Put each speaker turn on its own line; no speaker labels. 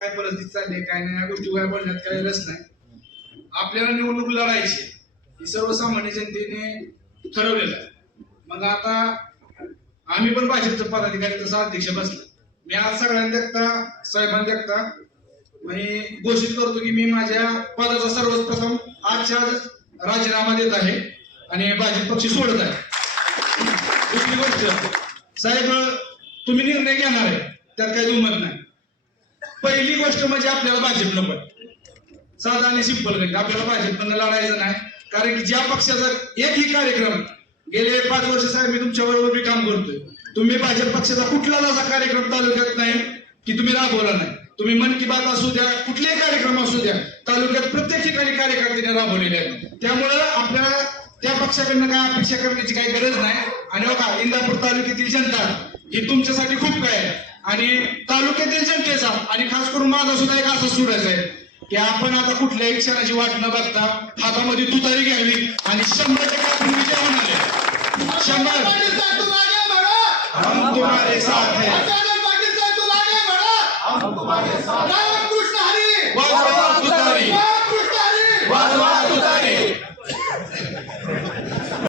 काय परिस्थिती चालली आहे, काय नाही या गोष्टी काय बोलण्यात काही रस नाही. आपल्याला निवडणूक लढायची ही सर्वसामान्य जनतेने ठरवलेलं आहे. मग आता आम्ही पण भाजपचं पदाधिकारी तसा अध्यक्ष बसलो. मी आज सगळ्यांना देखता साहेबांना देखता मी घोषित करतो की मी माझ्या पदाचा सर्वप्रथम आजच्या राजीनामा देत आहे आणि भाजप पक्ष सोडत आहे. दुसरी गोष्ट साहेब तुम्ही निर्णय घेणार आहे त्यात काही दुमत नाही. पहिली गोष्ट म्हणजे आपल्याला भाजप पण. साधा आणि सिंपल म्हणजे आपल्याला भाजपनं लढायचं नाही. कारण की ज्या पक्षाचा एकही कार्यक्रम गेले पाच वर्ष साहेब मी तुमच्या बरोबर मी काम करतोय. तुम्ही भाजप पक्षाचा कुठलाच असा कार्यक्रम तालुक्यात नाही की तुम्ही राबवला नाही. तुम्ही मन की बात असू द्या कुठलेही कार्यक्रम असू द्या तालुक्यात प्रत्येक ठिकाणी कार्यकर्त्याने राबवलेले आहेत. त्यामुळं आपल्याला त्या पक्षाकडनं काय अपेक्षा करण्याची काही गरज नाही. आणि हो बघा इंदापूर तालुक्यातील जनता ही तुमच्यासाठी खूप काय आहे. आणि तालुक्यातील जनतेचा आणि खास करून माझा सुद्धा एक असा सुरच आहे की आपण आता कुठल्याही क्षणाची वाट न बघता हातामध्ये तुतारी घ्यावी आणि शंभर टक्के आपण विजय होणार आहे. शंभर.